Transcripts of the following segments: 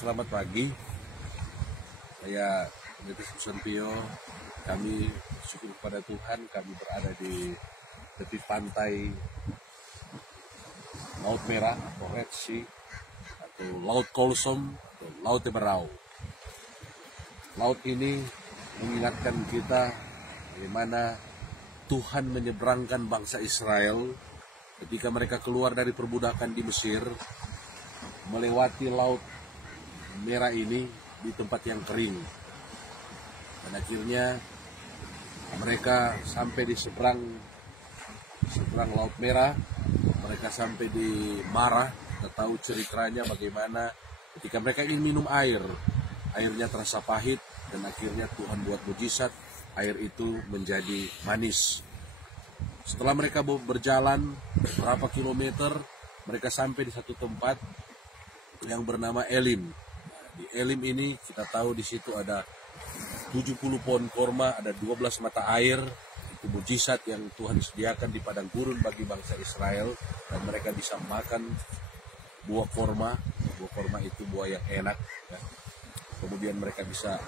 selamat pagi. Saya Netis Susanpio. Kami syukur kepada Tuhan, kami berada di tepi pantai Laut Merah atau Red Sea atau Laut Kolsom atau Laut Teberau. Laut ini mengingatkan kita bagaimana Tuhan menyeberangkan bangsa Israel ketika mereka keluar dari perbudakan di Mesir, melewati Laut Merah ini di tempat yang kering. Dan akhirnya mereka sampai di seberang Laut Merah, mereka sampai di Marah. Kita tahu ceritanya bagaimana ketika mereka ingin minum air, airnya terasa pahit dan akhirnya Tuhan buat mujizat, air itu menjadi manis. Setelah mereka berjalan beberapa kilometer, mereka sampai di satu tempat yang bernama Elim. Di Elim ini kita tahu di situ ada 70 pohon korma, ada 12 mata air. Itu mujizat yang Tuhan sediakan di padang gurun bagi bangsa Israel, dan mereka bisa makan buah korma. Buah korma itu buah yang enak, ya. Kemudian mereka bisa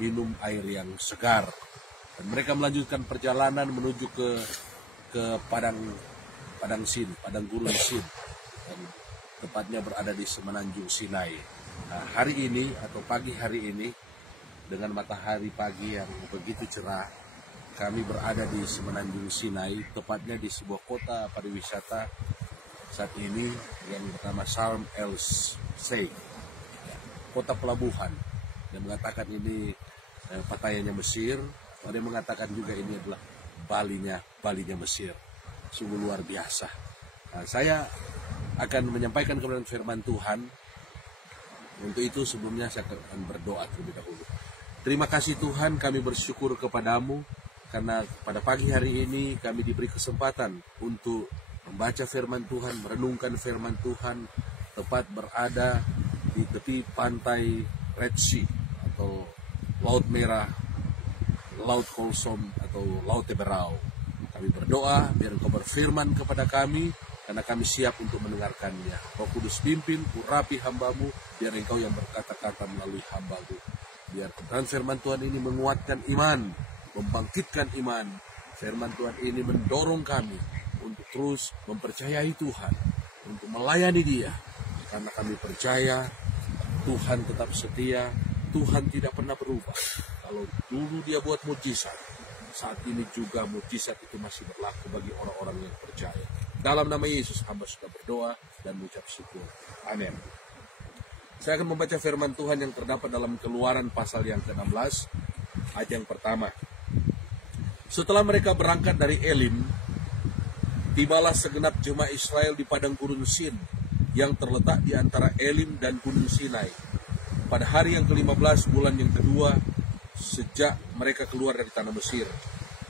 minum air yang segar, dan mereka melanjutkan perjalanan menuju ke padang gurun Sin, dan tepatnya berada di semenanjung Sinai. Nah, hari ini atau pagi hari ini dengan matahari pagi yang begitu cerah, kami berada di semenanjung Sinai, tepatnya di sebuah kota pariwisata saat ini yang bernama Sharm el Sheikh, kota pelabuhan. Yang mengatakan ini patayanya Mesir, ada yang mengatakan juga ini adalah Balinya Mesir. Sungguh luar biasa. Nah, saya akan menyampaikan kebenaran firman Tuhan. Untuk itu sebelumnya saya akan berdoa terlebih dahulu. Terima kasih Tuhan, kami bersyukur kepadamu karena pada pagi hari ini kami diberi kesempatan untuk membaca firman Tuhan, merenungkan firman Tuhan, tepat berada di tepi pantai Red Sea atau Laut Merah, Laut Kolsom atau Laut Teberau. Kami berdoa biar Engkau berfirman kepada kami, karena kami siap untuk mendengarkannya. Roh Kudus pimpin, urapi hambamu, biar Engkau yang berkata-kata melalui hambamu. Biar kebenaran firman Tuhan ini menguatkan iman, membangkitkan iman. Firman Tuhan ini mendorong kami untuk terus mempercayai Tuhan, untuk melayani Dia. Karena kami percaya Tuhan tetap setia, Tuhan tidak pernah berubah. Kalau dulu Dia buat mujizat, saat ini juga mujizat itu masih berlaku bagi orang-orang yang percaya. Dalam nama Yesus hamba sudah berdoa dan mengucap syukur. Amin. Saya akan membaca firman Tuhan yang terdapat dalam Keluaran pasal yang ke-16, ayat yang pertama. Setelah mereka berangkat dari Elim, tibalah segenap jemaah Israel di padang gurun Sin yang terletak di antara Elim dan Gunung Sinai. Pada hari yang ke-15 bulan yang kedua sejak mereka keluar dari tanah Mesir.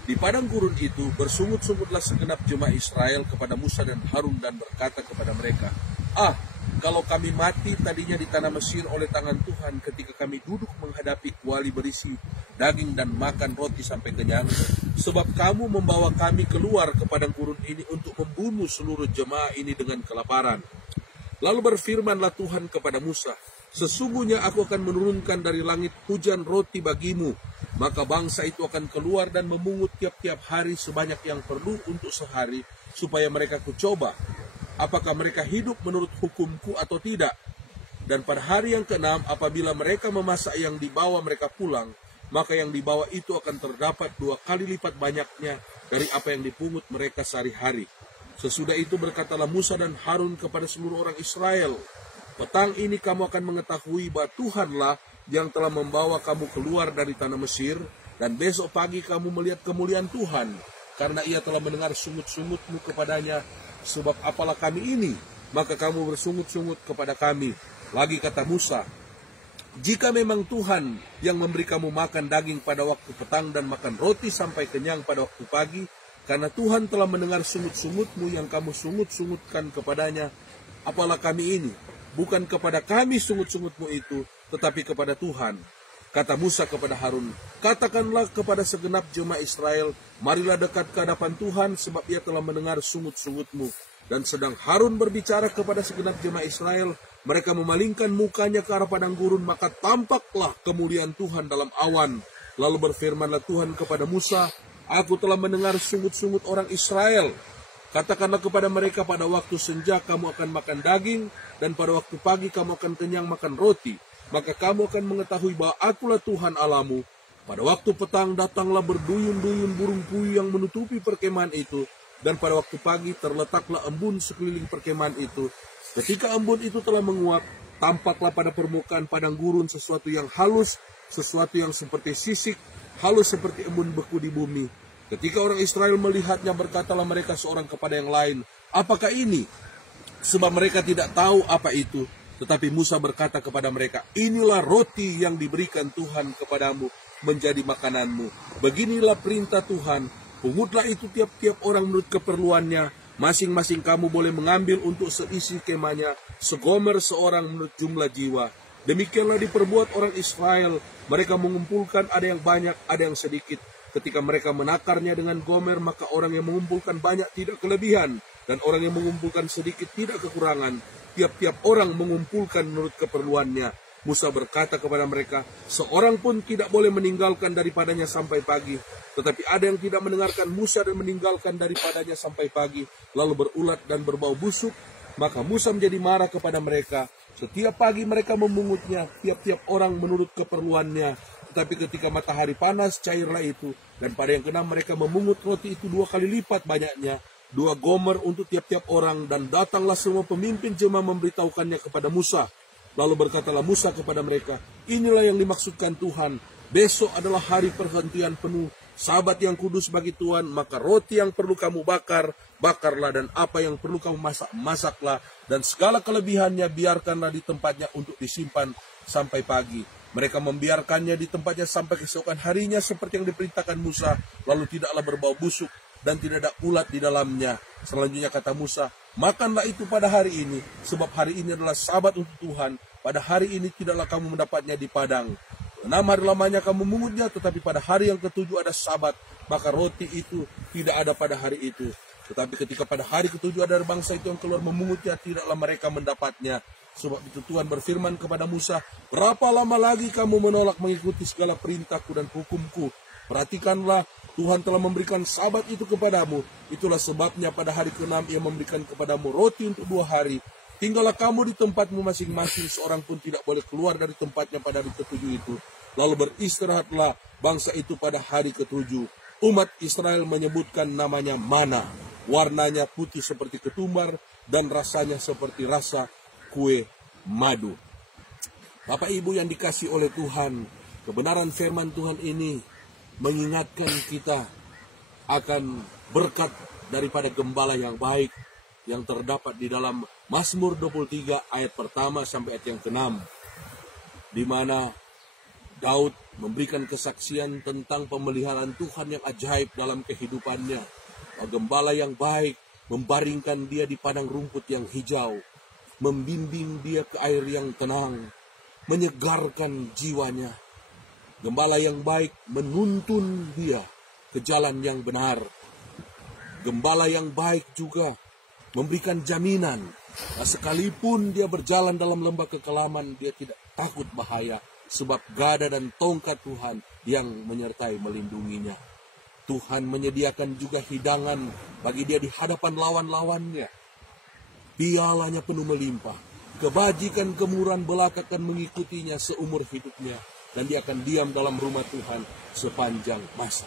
Di padang gurun itu bersungut-sungutlah segenap jemaah Israel kepada Musa dan Harun dan berkata kepada mereka, kalau kami mati tadinya di tanah Mesir oleh tangan Tuhan ketika kami duduk menghadapi kuali berisi daging dan makan roti sampai kenyang, sebab kamu membawa kami keluar ke padang gurun ini untuk membunuh seluruh jemaah ini dengan kelaparan. Lalu berfirmanlah Tuhan kepada Musa, sesungguhnya aku akan menurunkan dari langit hujan roti bagimu, maka bangsa itu akan keluar dan memungut tiap-tiap hari sebanyak yang perlu untuk sehari, supaya mereka kucoba apakah mereka hidup menurut hukumku atau tidak. Dan pada hari yang ke-6 apabila mereka memasak yang dibawa mereka pulang, maka yang dibawa itu akan terdapat 2 kali lipat banyaknya dari apa yang dipungut mereka sehari-hari. Sesudah itu berkatalah Musa dan Harun kepada seluruh orang Israel, petang ini kamu akan mengetahui bahwa Tuhanlah yang telah membawa kamu keluar dari tanah Mesir, dan besok pagi kamu melihat kemuliaan Tuhan, karena Ia telah mendengar sungut-sungutmu kepadanya. Sebab apalah kami ini, maka kamu bersungut-sungut kepada kami. Lagi kata Musa, jika memang Tuhan yang memberi kamu makan daging pada waktu petang dan makan roti sampai kenyang pada waktu pagi, karena Tuhan telah mendengar sungut-sungutmu yang kamu sungut-sungutkan kepadanya, apalah kami ini, bukan kepada kami sungut-sungutmu itu, tetapi kepada Tuhan. Kata Musa kepada Harun, katakanlah kepada segenap jemaah Israel, marilah dekat ke hadapan Tuhan, sebab Ia telah mendengar sungut-sungutmu. Dan sedang Harun berbicara kepada segenap jemaah Israel, Mereka memalingkan mukanya ke arah padang gurun, maka tampaklah kemuliaan Tuhan dalam awan. Lalu berfirmanlah Tuhan kepada Musa, aku telah mendengar sungut-sungut orang Israel. Katakanlah kepada mereka, pada waktu senja kamu akan makan daging, dan pada waktu pagi kamu akan kenyang makan roti. Maka kamu akan mengetahui bahwa akulah Tuhan Allahmu. Pada waktu petang datanglah berduyun-duyun burung puyuh yang menutupi perkemahan itu, dan pada waktu pagi terletaklah embun sekeliling perkemahan itu. Ketika embun itu telah menguap, tampaklah pada permukaan padang gurun sesuatu yang halus, sesuatu yang seperti sisik, halus seperti embun beku di bumi. Ketika orang Israel melihatnya, berkatalah mereka seorang kepada yang lain, apakah ini? Sebab mereka tidak tahu apa itu. Tetapi Musa berkata kepada mereka, inilah roti yang diberikan Tuhan kepadamu menjadi makananmu. Beginilah perintah Tuhan, pungutlah itu tiap-tiap orang menurut keperluannya. Masing-masing kamu boleh mengambil untuk seisi kemahnya, segomer seorang menurut jumlah jiwa. Demikianlah diperbuat orang Israel. Mereka mengumpulkan, ada yang banyak, ada yang sedikit. Ketika mereka menakarnya dengan gomer, maka orang yang mengumpulkan banyak tidak kelebihan, dan orang yang mengumpulkan sedikit tidak kekurangan. Tiap-tiap orang mengumpulkan menurut keperluannya. Musa berkata kepada mereka, seorang pun tidak boleh meninggalkan daripadanya sampai pagi. Tetapi ada yang tidak mendengarkan Musa dan meninggalkan daripadanya sampai pagi, lalu berulat dan berbau busuk. Maka Musa menjadi marah kepada mereka. Setiap pagi mereka memungutnya, tiap-tiap orang menurut keperluannya. Tetapi ketika matahari panas, cairlah itu. Dan pada yang keenam mereka memungut roti itu 2 kali lipat banyaknya, 2 gomer untuk tiap-tiap orang. Dan datanglah semua pemimpin jemaah memberitahukannya kepada Musa. Lalu berkatalah Musa kepada mereka, inilah yang dimaksudkan Tuhan. Besok adalah hari perhentian penuh, Sabat yang kudus bagi Tuhan. Maka roti yang perlu kamu bakar, bakarlah. Dan apa yang perlu kamu masak, masaklah. Dan segala kelebihannya biarkanlah di tempatnya untuk disimpan sampai pagi. Mereka membiarkannya di tempatnya sampai keesokan harinya seperti yang diperintahkan Musa. Lalu tidaklah berbau busuk dan tidak ada ulat di dalamnya. Selanjutnya kata Musa, makanlah itu pada hari ini, sebab hari ini adalah Sabat untuk Tuhan. Pada hari ini tidaklah kamu mendapatnya di padang. 6 hari lamanya kamu mengutnya, tetapi pada hari yang ke-7 ada Sabat, maka roti itu tidak ada pada hari itu. Tetapi ketika pada hari ke-7 ada bangsa itu yang keluar memungutnya, tidaklah mereka mendapatnya. Sebab itu Tuhan berfirman kepada Musa, berapa lama lagi kamu menolak mengikuti segala perintahku dan hukumku? Perhatikanlah, Tuhan telah memberikan Sabat itu kepadamu. Itulah sebabnya pada hari ke-6 ia memberikan kepadamu roti untuk 2 hari. Tinggallah kamu di tempatmu masing-masing, seorang pun tidak boleh keluar dari tempatnya pada hari ke-7 itu. Lalu beristirahatlah bangsa itu pada hari ke-7. Umat Israel menyebutkan namanya mana. Warnanya putih seperti ketumbar dan rasanya seperti rasa kue madu. Bapak Ibu yang dikasihi oleh Tuhan, kebenaran firman Tuhan ini mengingatkan kita akan berkat daripada gembala yang baik yang terdapat di dalam Mazmur 23 ayat pertama sampai ayat yang ke-6, di mana Daud memberikan kesaksian tentang pemeliharaan Tuhan yang ajaib dalam kehidupannya. Gembala yang baik membaringkan dia di padang rumput yang hijau, membimbing dia ke air yang tenang, menyegarkan jiwanya. Gembala yang baik menuntun dia ke jalan yang benar. Gembala yang baik juga memberikan jaminan, sekalipun dia berjalan dalam lembah kekelaman, dia tidak takut bahaya, sebab gada dan tongkat Tuhan yang menyertai melindunginya. Tuhan menyediakan juga hidangan bagi dia di hadapan lawan-lawannya. Pialanya penuh melimpah, kebajikan kemurahan belaka akan mengikutinya seumur hidupnya, dan dia akan diam dalam rumah Tuhan sepanjang masa.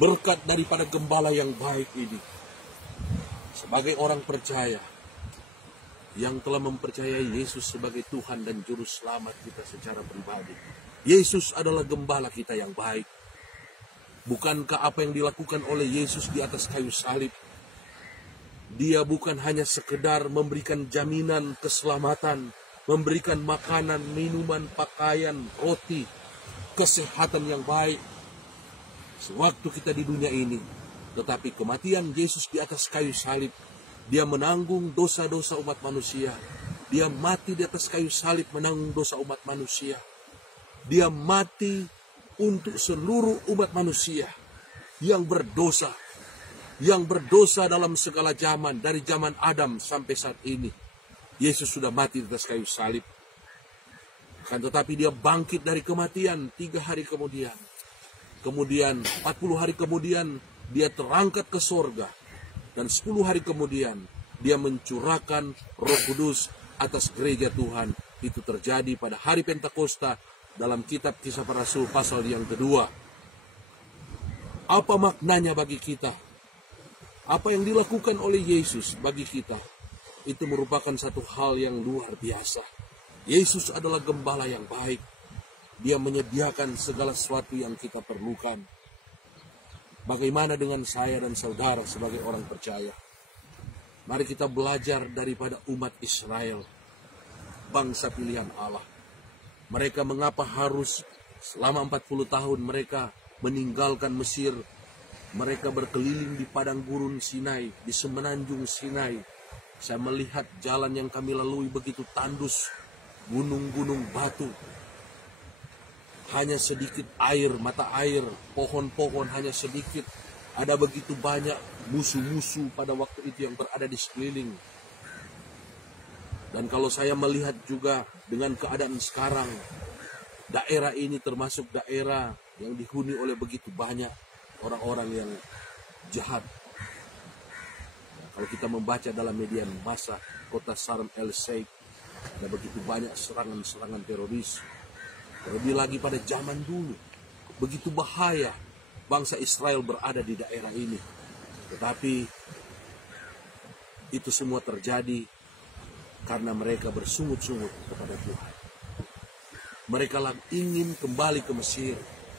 Berkat daripada gembala yang baik ini, sebagai orang percaya yang telah mempercayai Yesus sebagai Tuhan dan Juru Selamat kita secara pribadi, Yesus adalah gembala kita yang baik. Bukankah apa yang dilakukan oleh Yesus di atas kayu salib, dia bukan hanya sekedar memberikan jaminan keselamatan, memberikan makanan, minuman, pakaian, roti, kesehatan yang baik sewaktu kita di dunia ini, tetapi kematian Yesus di atas kayu salib, dia menanggung dosa-dosa umat manusia. Dia mati di atas kayu salib menanggung dosa umat manusia. Dia mati untuk seluruh umat manusia yang berdosa dalam segala zaman, dari zaman Adam sampai saat ini. Yesus sudah mati di atas kayu salib. Kan tetapi dia bangkit dari kematian 3 hari kemudian. Kemudian 40 hari kemudian dia terangkat ke sorga. Dan 10 hari kemudian dia mencurahkan Roh Kudus atas gereja Tuhan. Itu terjadi pada hari Pentakosta dalam kitab Kisah Para Rasul pasal yang kedua. Apa maknanya bagi kita? Apa yang dilakukan oleh Yesus bagi kita? Itu merupakan satu hal yang luar biasa. Yesus adalah gembala yang baik. Dia menyediakan segala sesuatu yang kita perlukan. Bagaimana dengan saya dan saudara sebagai orang percaya? Mari kita belajar daripada umat Israel, bangsa pilihan Allah. Mereka mengapa harus selama 40 tahun mereka meninggalkan Mesir. Mereka berkeliling di padang gurun Sinai, di semenanjung Sinai. Saya melihat jalan yang kami lalui begitu tandus, gunung-gunung batu. Hanya sedikit air, mata air, pohon-pohon hanya sedikit. Ada begitu banyak musuh-musuh pada waktu itu yang berada di sekeliling. Dan kalau saya melihat juga dengan keadaan sekarang, daerah ini termasuk daerah yang dihuni oleh begitu banyak orang-orang yang jahat. Kalau kita membaca dalam media massa, kota Sharm el Sheikh, ada begitu banyak serangan-serangan teroris. Terlebih lagi pada zaman dulu, begitu bahaya bangsa Israel berada di daerah ini. Tetapi itu semua terjadi karena mereka bersungut-sungut kepada Tuhan. Mereka ingin kembali ke Mesir.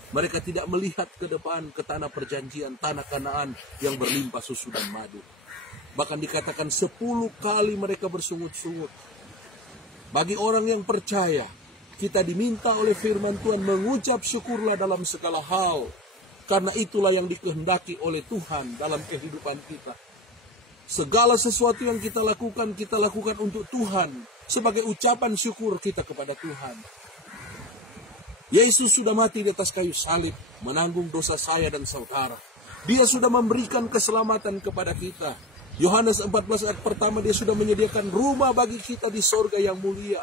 Mereka tidak melihat ke depan ke tanah perjanjian, tanah Kanaan yang berlimpah susu dan madu. Bahkan dikatakan 10 kali mereka bersungut-sungut. Bagi orang yang percaya, kita diminta oleh firman Tuhan mengucap syukurlah dalam segala hal. Karena itulah yang dikehendaki oleh Tuhan dalam kehidupan kita. Segala sesuatu yang kita lakukan untuk Tuhan. Sebagai ucapan syukur kita kepada Tuhan. Yesus sudah mati di atas kayu salib, menanggung dosa saya dan saudara. Dia sudah memberikan keselamatan kepada kita. Yohanes 14 ayat pertama, dia sudah menyediakan rumah bagi kita di sorga yang mulia.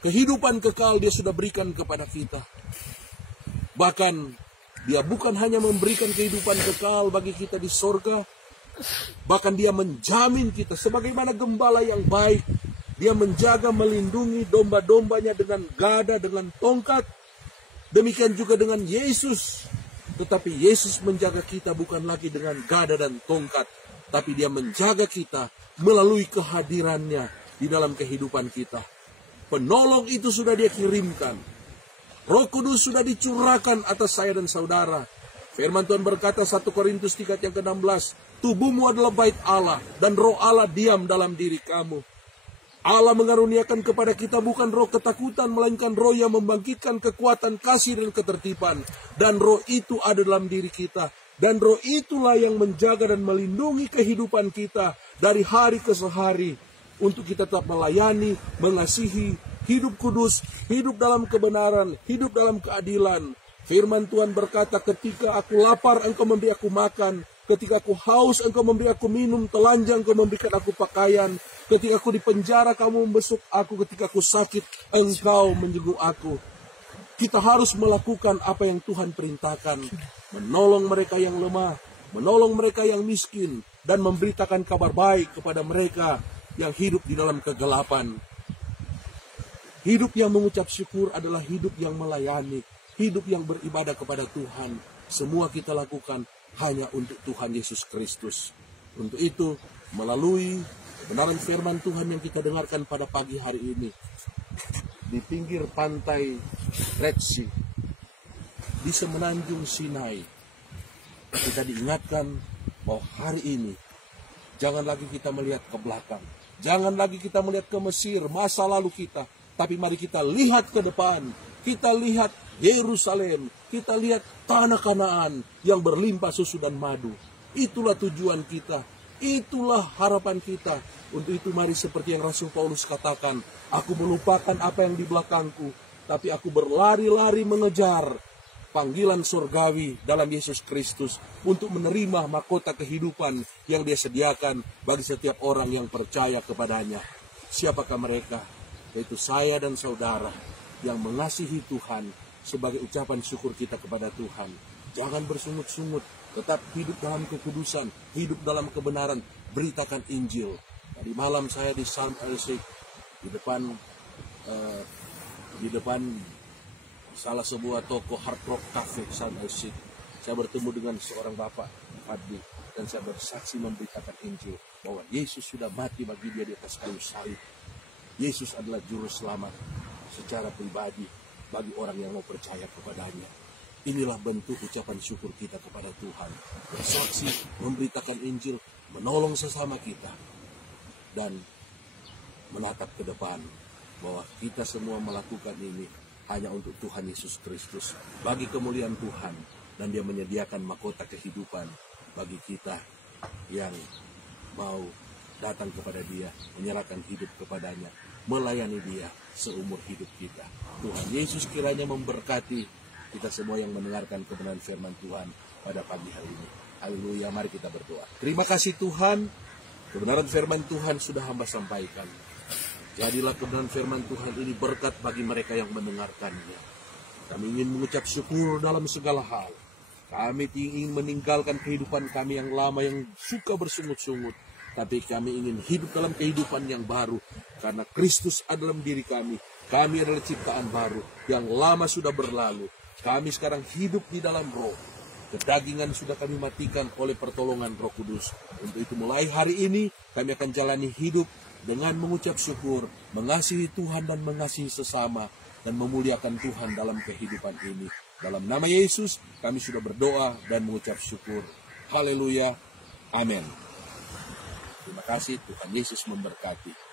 Kehidupan kekal dia sudah berikan kepada kita. Bahkan dia bukan hanya memberikan kehidupan kekal bagi kita di sorga, bahkan dia menjamin kita sebagaimana gembala yang baik. Dia menjaga, melindungi domba-dombanya dengan gada, dengan tongkat. Demikian juga dengan Yesus. Tetapi Yesus menjaga kita bukan lagi dengan gada dan tongkat, tapi dia menjaga kita melalui kehadirannya di dalam kehidupan kita. Penolong itu sudah dia kirimkan. Roh Kudus sudah dicurahkan atas saya dan saudara. Firman Tuhan berkata 1 Korintus 3 yang ke-16. Tubuhmu adalah bait Allah dan roh Allah diam dalam diri kamu. Allah mengaruniakan kepada kita bukan roh ketakutan, melainkan roh yang membangkitkan kekuatan, kasih dan ketertiban. Dan roh itu ada dalam diri kita. Dan roh itulah yang menjaga dan melindungi kehidupan kita dari hari ke hari. Untuk kita tetap melayani, mengasihi, hidup kudus, hidup dalam kebenaran, hidup dalam keadilan. Firman Tuhan berkata, ketika aku lapar, engkau memberi aku makan. Ketika aku haus, engkau memberi aku minum. Telanjang, engkau memberikan aku pakaian. Ketika aku di penjara, kamu membesuk aku. Ketika aku sakit, engkau menjenguk aku. Kita harus melakukan apa yang Tuhan perintahkan. Menolong mereka yang lemah, menolong mereka yang miskin, dan memberitakan kabar baik kepada mereka yang hidup di dalam kegelapan. Hidup yang mengucap syukur adalah hidup yang melayani, hidup yang beribadah kepada Tuhan. Semua kita lakukan hanya untuk Tuhan Yesus Kristus. Untuk itu, melalui kebenaran firman Tuhan yang kita dengarkan pada pagi hari ini, di pinggir pantai Red Sea, di semenanjung Sinai, kita diingatkan bahwa hari ini jangan lagi kita melihat ke belakang, jangan lagi kita melihat ke Mesir, masa lalu kita, tapi mari kita lihat ke depan. Kita lihat Yerusalem, kita lihat tanah Kanaan yang berlimpah susu dan madu. Itulah tujuan kita, itulah harapan kita. Untuk itu mari seperti yang Rasul Paulus katakan, aku melupakan apa yang di belakangku, tapi aku berlari-lari mengejar panggilan surgawi dalam Yesus Kristus untuk menerima mahkota kehidupan yang dia sediakan bagi setiap orang yang percaya kepadanya. Siapakah mereka? Yaitu saya dan saudara yang mengasihi Tuhan sebagai ucapan syukur kita kepada Tuhan. Jangan bersungut-sungut, tetap hidup dalam kekudusan, hidup dalam kebenaran, beritakan Injil. Tadi malam saya di Psalm Elsik, di depan salah sebuah toko hard rock cafe Psalm Elsik. Saya bertemu dengan seorang bapak, Fadli, dan saya bersaksi memberitakan Injil bahwa Yesus sudah mati bagi dia di atas kayu salib. Yesus adalah juru selamat secara pribadi bagi orang yang mau percaya kepadanya. Inilah bentuk ucapan syukur kita kepada Tuhan. Bersaksi, memberitakan Injil, menolong sesama kita, dan menatap ke depan bahwa kita semua melakukan ini hanya untuk Tuhan Yesus Kristus, bagi kemuliaan Tuhan, dan Dia menyediakan mahkota kehidupan bagi kita yang mau datang kepada Dia, menyerahkan hidup kepadanya, melayani Dia seumur hidup kita. Tuhan Yesus kiranya memberkati kita semua yang mendengarkan kebenaran firman Tuhan pada pagi hari ini. Haleluya, mari kita berdoa. Terima kasih Tuhan, kebenaran firman Tuhan sudah hamba sampaikan. Jadilah kebenaran firman Tuhan ini berkat bagi mereka yang mendengarkannya. Kami ingin mengucap syukur dalam segala hal. Kami ingin meninggalkan kehidupan kami yang lama yang suka bersungut-sungut. Tapi kami ingin hidup dalam kehidupan yang baru. Karena Kristus adalah diri kami. Kami adalah ciptaan baru. Yang lama sudah berlalu. Kami sekarang hidup di dalam roh. Kedagingan sudah kami matikan oleh pertolongan Roh Kudus. Untuk itu mulai hari ini kami akan jalani hidup dengan mengucap syukur, mengasihi Tuhan dan mengasihi sesama, dan memuliakan Tuhan dalam kehidupan ini. Dalam nama Yesus kami sudah berdoa dan mengucap syukur. Haleluya. Amin. Terima kasih, Tuhan Yesus memberkati.